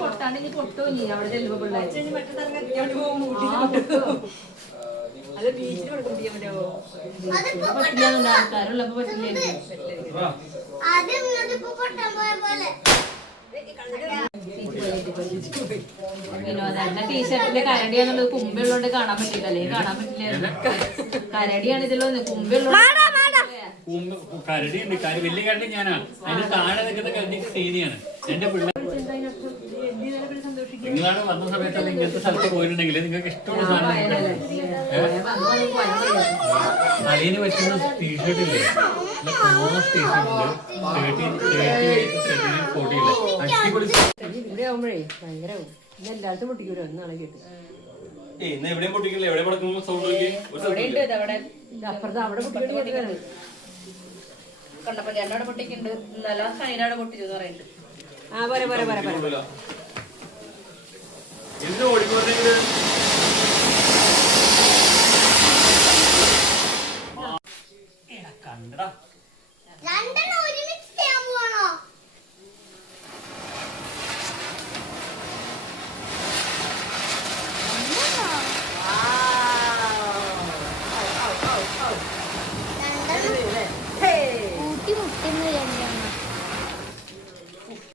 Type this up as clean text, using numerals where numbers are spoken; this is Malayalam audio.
പൊട്ടാണെങ്കിൽ പൊട്ടോ ഇനി അവിടെ ചെല്ലുമ്പോ പിള്ളേർ അത് ബീച്ചിൽ പറ്റില്ല ആൾക്കാരുള്ളപ്പോ പറ്റില്ല. വിനോദന്റെ ടീഷർട്ടിന്റെ കരടിയാന്നുള്ളത് കുമ്പിള്ളോണ്ട് കാണാൻ പറ്റില്ല, അല്ലെങ്കിൽ കാണാൻ പറ്റില്ല. കരടിയാണ് ഇതിലൊന്ന് കുമ്പിള്ളോണ്ട്. കരടി ഉണ്ട്, വലിയ കരടി ഞാനാ. അതിന്റെ താഴെ നിൽക്കുന്ന കരടി സീനിയാണ്. എന്റെ പിള്ളേർ നിങ്ങളാണ് വന്ന സമയത്ത് ഇങ്ങനത്തെ സ്ഥലത്ത് പോയിട്ടുണ്ടെങ്കിൽ നിങ്ങൾക്ക് ഇഷ്ടമുള്ള സാധനം അതിന് പറ്റുന്ന ടീഷർട്ട് ഇല്ലേ, ക്രോസ് ടീഷർട്ടില് 40 അടിപൊളി. ഇവിടെ ആവുമ്പോഴേ ഭയങ്കര എല്ലായിടത്തും പൊട്ടിക്കൂലോ എന്നാണ് കേട്ടത്. എവിടെയും പൊട്ടിക്കില്ല, എവിടെ പടക്കുമ്പോ സൗണ്ട് അപ്പുറത്ത് അവിടെ പൊട്ടിക്കുന്നത് കണ്ടപ്പോ ഞാനവിടെ പൊട്ടിക്കുന്നുണ്ട്. നല്ല സൈനവിടെ പൊട്ടിച്ചു പറയുന്നുണ്ട്. ആ പോരെ പോരെ പോരെ പോരെ കണ്ടടാ